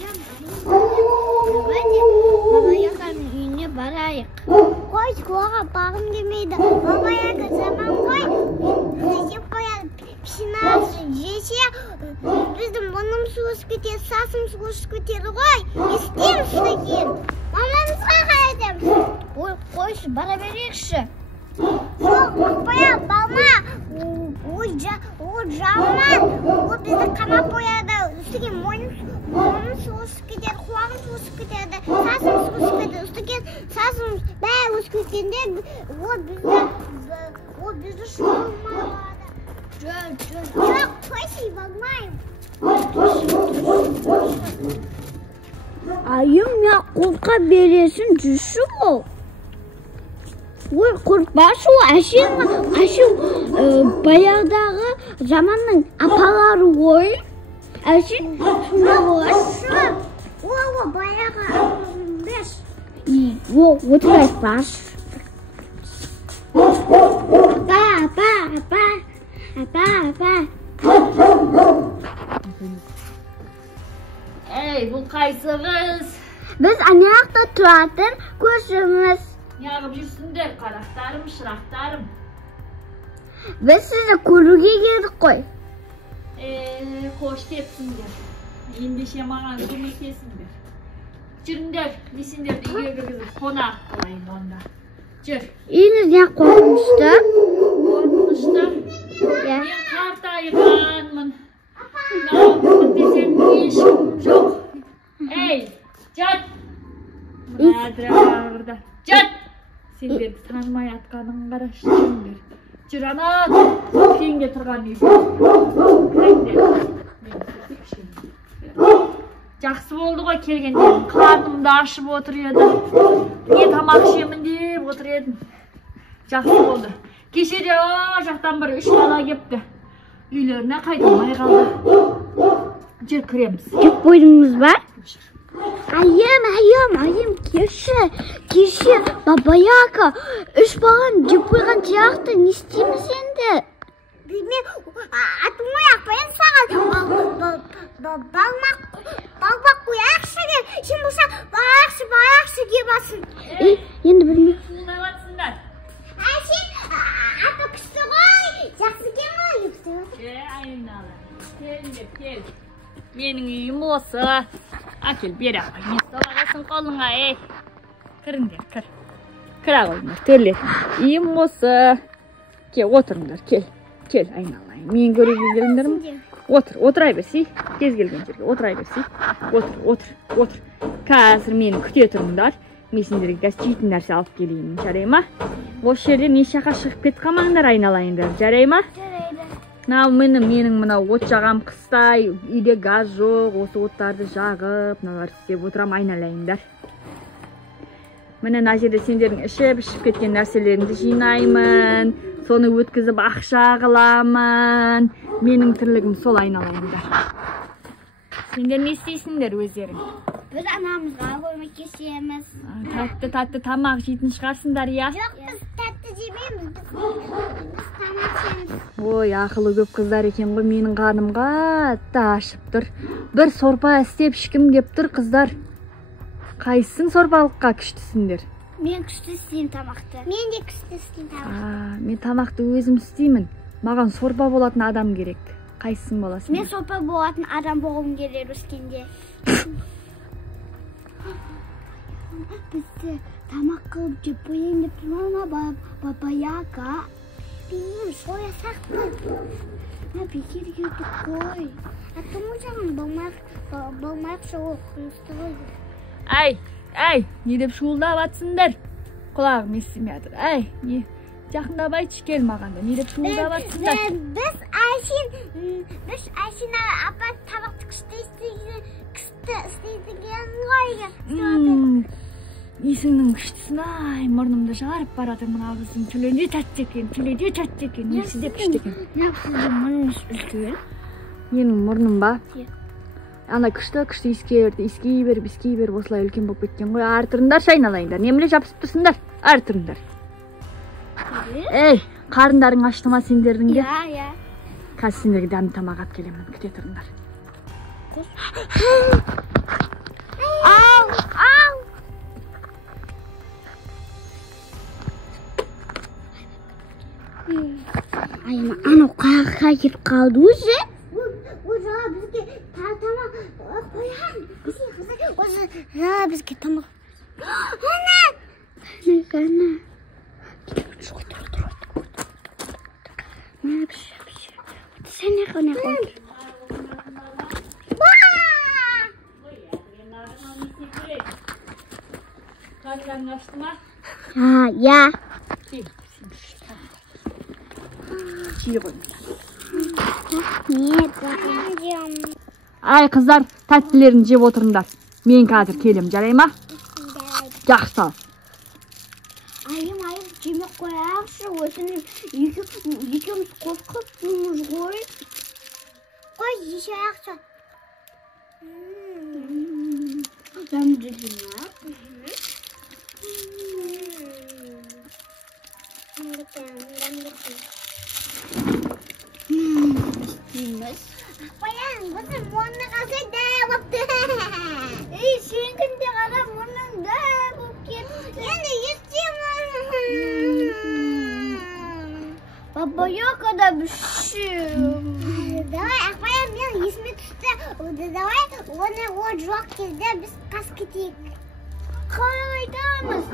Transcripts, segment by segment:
Давайте Баба-Яганың үйіне барайық. Қой, суға бағым келмейді. Баба-Яга заман қой, жеп қояды. Пішінасы жесе, біздің бұным суыз кетеді, сасым суыз кетеді ғой. Естеміз екен. Мамамызға қарайтамыз. Ой, қойшы, бара берейікші. Баба-Яга балма. Ол жаман. Ол бізді қамап қояды. Үстіге мойным суыз кетеді, қуағым суыз кетеді, сасым суыз кетеді. Үстіге сасым бәрі өз кеткенде, ол бізді шуылмалады. Жоқ, қойшы, бағмайым. Айым, я қолқа бересін жүрші ол. Ой, құртпашы ол, әшең баяғыдағы заманның апалары ой. Әшең, шуылашы. Ол баяғы беш. Ол, отырайық баш. Апа. Ей, бұл қайсығыз? Біз анаяқта тұратын көршіміз. Неғып жүрсіңдер, қарақтарым, шырақтарым. Біз сізді көруге келдік қой. Қош тепсіңдер. Ендеше маған көмектесіңдер. Жүріңдер, несіңдерді үйге кіргізіп қонақ қылайын онда. Жүр. Үйіңіз не қорқынышты? Қорқынышты? Мен қартайғанмын. Наумын десем ешкім жоқ. Ей, жат! Мына әдірағырда. Жат! Сендерді танымай атқаның қарашы жүріңдер. Жүр ана, кеңге тұрған үйге. Жақсы болды ғой келгендерің. Қарнымды ашып отыр еді. Не тамақ ішемін деп отыр едім. Жақсы болды. Кешеде жақтан бір 3 бала кепті. Үйлеріне қайтылмай қалды. Жүр кіреміз. Жеп қойдыңыз ба? Айым, кеше Баба-Яга 3 баланы жеп қойған сияқты. Не істейміз енді? Білмей, атымай ақпайын саған. Балбақ қояқшы деп. Сен болса барақшы кебасын. Енді білмей. Сұлдаватсыңдар. Сен аты күшті ғой. Жақсы кен ғой. Айналы. Кел. Менің үйім осы. Әкел, бер ақпай. Мен салағасын қолыңа, ей. Кіріңдер, кір. Кіра қойыңдар, төрлет. Үйім осы. Кел, отырыңдар, кел, айналайын. Мен көруге келіңдер ме? Отырай берсей. Кез келген жерге отырай берсей. Отыр. Қазір мені күте тұрыңдар. Мен сендерге қазір жейтін нәрсе алып келейін, жарай ма? Осы жерден еш жаққа шығып кетіп қалмаңдар, айналайындар, жарай ма? Жарайды. Менің мына от жағам қыстай, үйде газ жоқ, осы оттарды жағып, мыналар істеп отырам, айналайындар. Міне мына жерде сендердің ішіп кеткен нәрселеріңді жинаймын, соны өткізіп ақша қыламын. Менің тірлігім сол, айналайындар. Сендер не істейсіңдер өздерің? Біз анамызға көмектесеміз. Татты тамақ жейтін шығарсыңдар, я? Жоқ, біз тәтті жемейміз. Біз тамақ жейміз. Ой, ақылы көп қыздар екен ғой, менің қарным қатты ашып тұр. Бір сорпа істеп ішкім кеп тұр, қыздар. Қайсың сорпалыққа күштісіңдер? Мен күшті істеймін тамақты. Мен де күшті істеймін тамақты. Мен тамақты өзім істеймін. Маған сорпа болатын адам керек. Қайсың боласың? Мен сорпа болатын адам болғым келер өскенде. Бізді тамақ қылып жеп қояйын деп тұрмана Баба-Яга. Білмеймін, соясақ па? Бекер келдік қой. Аттың жағын болмайықшы ол қылысты ғой. Әй, не деп шуылдап атсыңдар? Құлағым естімей жатыр. Әй, жақындабайшы кел мағанда. Не деп шуылдап атсыңдар? Біз Айшин апа табақты күшті істейдіген ғой. Есіңнің күштісін, ай, мұрнымды жарып баратыр мына қыздың. Түледе тәтті екен. Несі де күшті екен. Сіздің мұрныңыз үлкен? Менің мұрным ба? Ана күшті искей беріп, осылай үлкен болып кеткен ғой. Артырыңдар, шайналайындар. Неміле жапсып тұрсыңдар? Артырыңдар. Ей, қарындарың ашты ма сендердің де? Иә. Қазір сендерге дәмді тамақ алып келемін, күте тұрыңдар. Ау, ау. Анау қаяққа кетіп қалды өзі. Жаңа бізге тамақ қойған. Жаңа бізге тамақ. Ана! Sen ne kadar Karnın açtı mı? Ya. Ay kızlar, tatlılarını jеп отырыңдар. Мен қазір келем, жарай ма? Жақсы. Ayım yemek koyarsa olsun yıkımız korkutmuş koy. Koy yiyeceksin. Ben dedim ya. Bayan, kızım bunu kasık da yaptı. Sen de kadar bunun da bu kendi. Yani Baba yok kadar bir şey. Давай, Akbayan benim ismi tuttu. Давай, o çok kezde biz kasketik. Kaydamız.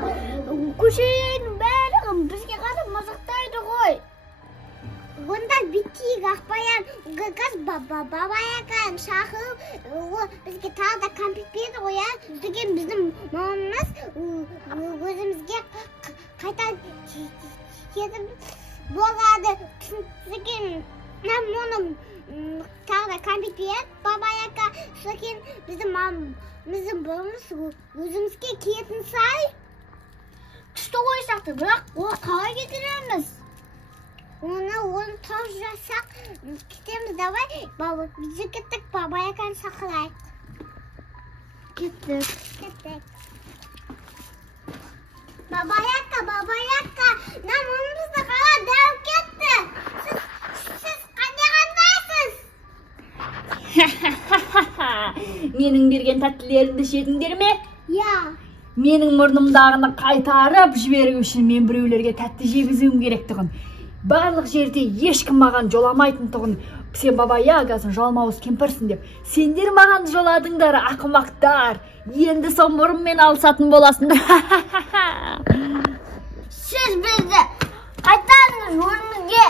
Kuşayın bәрігім bizge kadar mazıktaydı koy. Onda bittik Akbayan. Kız babaya kan şahım. Bizge tağda kampik berdi koy ya. Bizim mamamız gözümüzge kaytan yedim. Bu arada sıkın ben onu tağda kampik berdi. Babaya kan sıkın bizim babamız gözümüzge kiyetin say. Tuşta koysaktı bırak o kava getiremiz. Onu taşırsak gittiğimiz davay bizi gittik babaya kan saklayık. Gittik. Babaya ka namımız da kadar dev gitti. Siz qandaysiz? Менің берген тәттілерімді жедіңдер ме? Ya. Менің мұрнымдағыны қайтарып жіберу үшін мен біреулерге тәтті жегізуім керектігін. Барлық жерде ешкім маған жоламайтындығын, сен баба ягасың, жалмауыз кемпірсің деп. Сендер маған жоладыңдар, ақымақтар. Енді сол мұрынмен алысатын боласыңдар. Siz bizi қайтарыңыз орныңызға.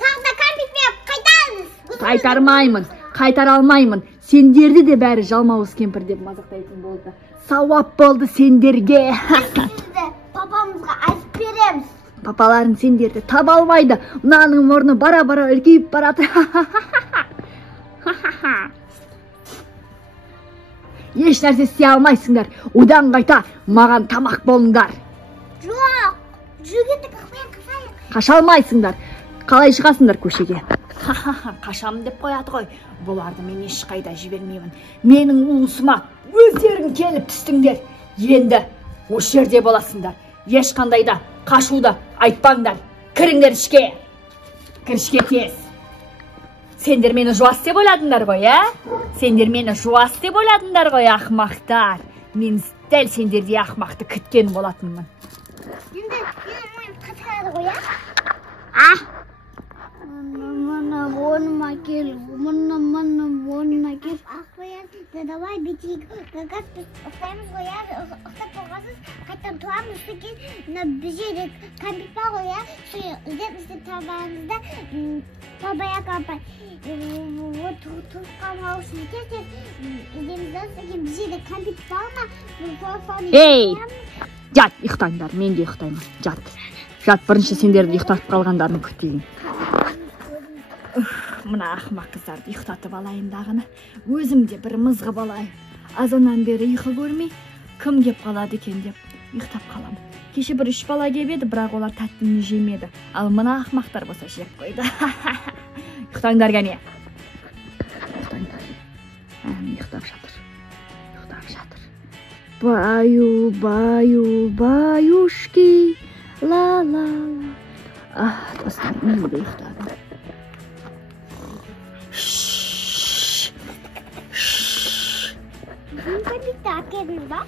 Тағда кампик беріп қайтарыңыз. Қайтармаймын, қайтара алмаймын. Сендерді де бәрі жалмауыз кемпір деп мазақтайтын болды. Сауап болды сендерге. Сізді папамызға айтып береміз. Папаларың сендерді таба алмайды. Мынаның мұрны бара-бара үлкейіп барады. Еш нәрсе істей алмайсыңдар. Одан қайта маған тамақ болыңдар. Жоқ, жүгетті қақпайын. Қаша алмайсыңдар. Қалай шығасыңдар көшеге? Қашам деп қояды ғой. Бұларды мен ешқайда жібермеймін. Менің уысыма өздерің келіп түстіңдер. Енді осы жерде боласыңдар. Ешқандай да қашуды айтпаңдар. Кіріңдер ішке. Кір ішке тез. Сендер мені жуас деп ойладыңдар ғой, ә? Сендер мені жуас деп ойладыңдар ғой, ақмақтар. Мен дәл сендердей ақмақты күткен болатынмын. Енді мойын қатырады ғой, ә? Мына орныма кел. Ақбаян, давай бетейік. Газ біз ұқтаймыз ғой, ә? Ұқтап болғасыз, қайттан туамыз. Біз жерде кампик бар ғой, ә? Іздеп табанымызда бабая кампай. Тұрып қалмау үшін тез іздемізден біз жерде кампик бар ма? Ей, жат, ұйықтаңдар, мен де ұйықтаймын. Жат, бірінші сендерді ұйықтатып қалғандарын күтейін. Мына ақымақ қыздарды ұйықтатып алайын дағыны. Өзім де бір мызғып алайын. Азаннан бері ұйқы көрмей, кім кеп қалады екен деп ұйықтап қаламын. Кеше бір 3 бала кеп еді, бірақ олар тәттіні жемеді. Ал мына ақымақтар болса жеп қойды. Ұйықтаңдар кәне. Ұйықтаңдар. Ұйықтап жатыр. Баю-баюшки, ла-ла-ла. Достар, мен де ұйықтадым. Мүмкін бітті әкелдің ба?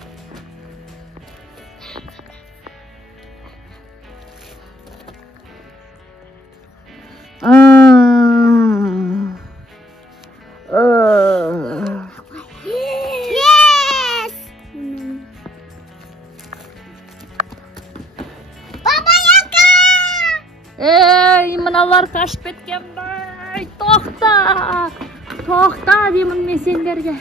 Yes! Баба яка! Ей, мыналар қашып кеткен бай! Тоқта! Тоқта деймін мен сендерге.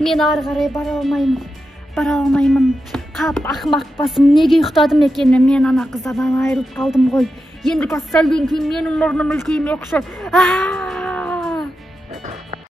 Мен ары қарай бара алмаймын. Қап, ақымақ басым, неге ұйықтадым екен? Мен ана қыздардан айырылып қалдым ғой. Енді қазір сәлден кейін менің мұрным үлкеймекші.